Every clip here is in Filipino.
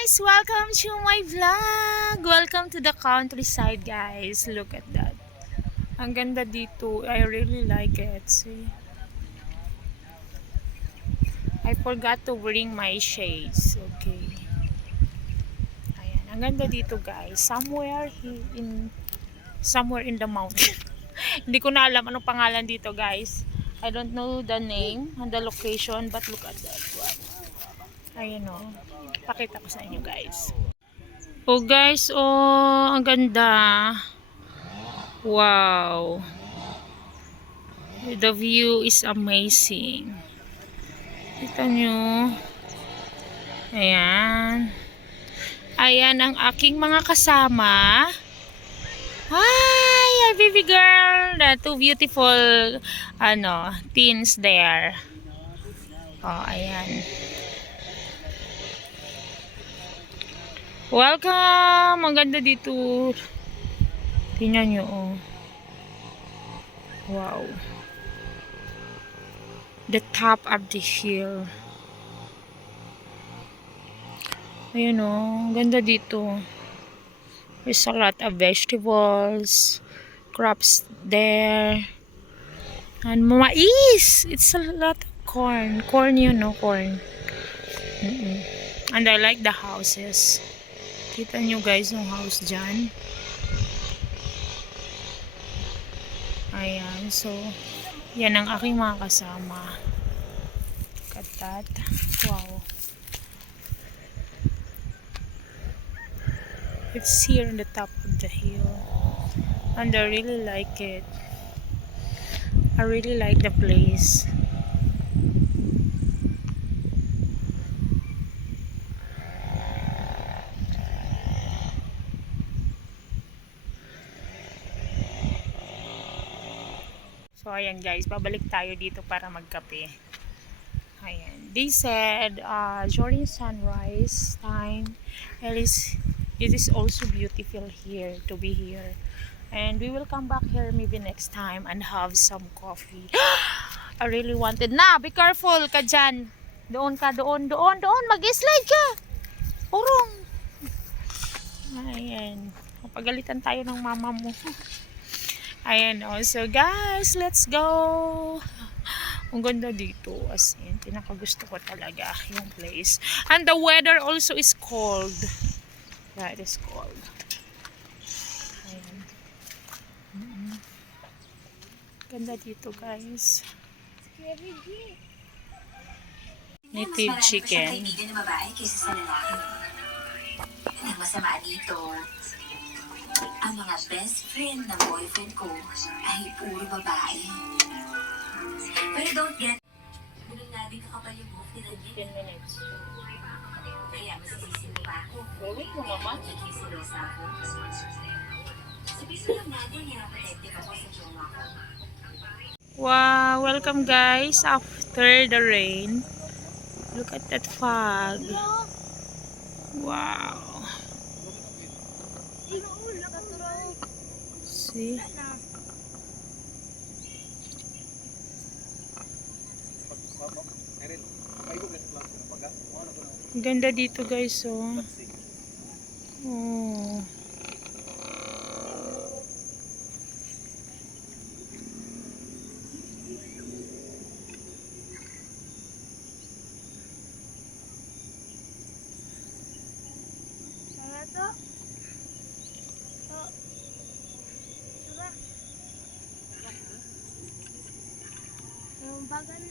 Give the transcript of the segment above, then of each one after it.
guys! Welcome to my vlog! Welcome to the countryside, guys. Look at that. Ang ganda dito. I really like it. See? I forgot to bring my shades. Okay. Ayan. Ang ganda dito, guys. Somewhere in the mountain. Hindi ko na alam anong pangalan dito, guys. I don't know the name and the location, but look at that. Wow. Ayan o. Pakita ko sa inyo, guys. Oh, guys. Oh, ang ganda. Wow. The view is amazing. Kita nyo. Ayan. Ayan ang aking mga kasama. Hi, our baby girl. The two beautiful, teens there. Oh, ayan. Welcome! Ang ganda dito. Tingnan nyo, oh. Wow. The top of the hill. Ayan, oh. Ang ganda dito. There's a lot of vegetables, crops there. And mais! It's a lot of corn. Corn, you know, corn. And I like the houses. Kita nyo, guys, yung house dyan. Ayan. So, yan ang aking mga kasama. Look at that. Wow. It's here on the top of the hill. And I really like it. I really like the place. So, ayan guys, babalik tayo dito para magkape. Ayan. They said, during sunrise time, it is also beautiful here, to be here. And we will come back here maybe next time and have some coffee. I really wanted. Na, be careful ka dyan. Doon ka, doon. Mag-slide ka. Urong. Ayan. Pagalitan tayo ng mama mo. Ayan, oh. So guys, let's go. Ang ganda dito. As in, pinakagusto ko talaga yung place. And the weather also is cold. Yeah, it is cold. Ayan. Ganda dito, guys. Native chicken. Ang masama dito, ang mga best friend ng boyfriend ko ay puro babae. Pero don't get... Ganun nga din kakapal yung buhok ni Randy. 10 minutes. Kaya masisisi mo pa ako. Gawin mo, mama. Nakikisilosa ako. Sa piso lang natin, protective ako sa jowa ko. Wow, welcome guys after the rain. Look at that fog. Wow. See? Ang ganda dito guys, oh. Oh.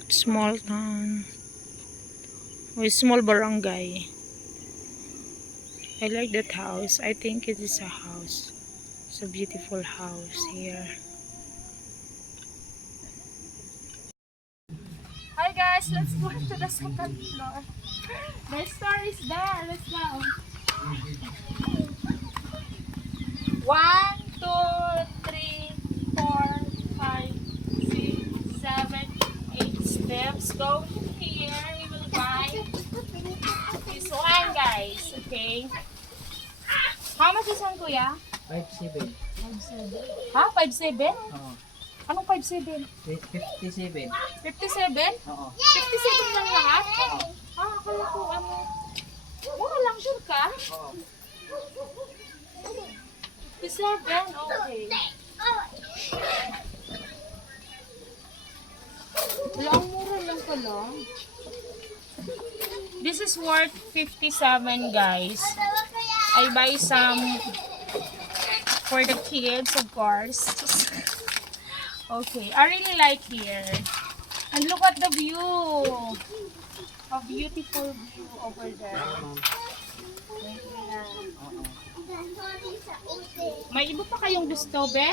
Small town or small barangay. I like that house. I think it is a house. It's a beautiful house here. Hi guys, let's go to the second floor. The store is there. Let's go. 1, 2, 3, 4, 5, 6, 7, 8 steps. Go here. We will buy this one, guys. Okay. How much is one, kuya? 5-7. 5'7"? Ha? 5'7"? Oo. Anong 5'7"? 57. 57? Oo. 57 lang lahat? Oo. Ah, akala ko ano. Mura lang, sure ka? Oo. 57, okay. Wala, ang mura lang pala. This is worth 57, guys. I buy some for the kids, of course. Okay, I really like here. And look at the view. A beautiful view over there. Oo. May iba pa kayong gusto, be?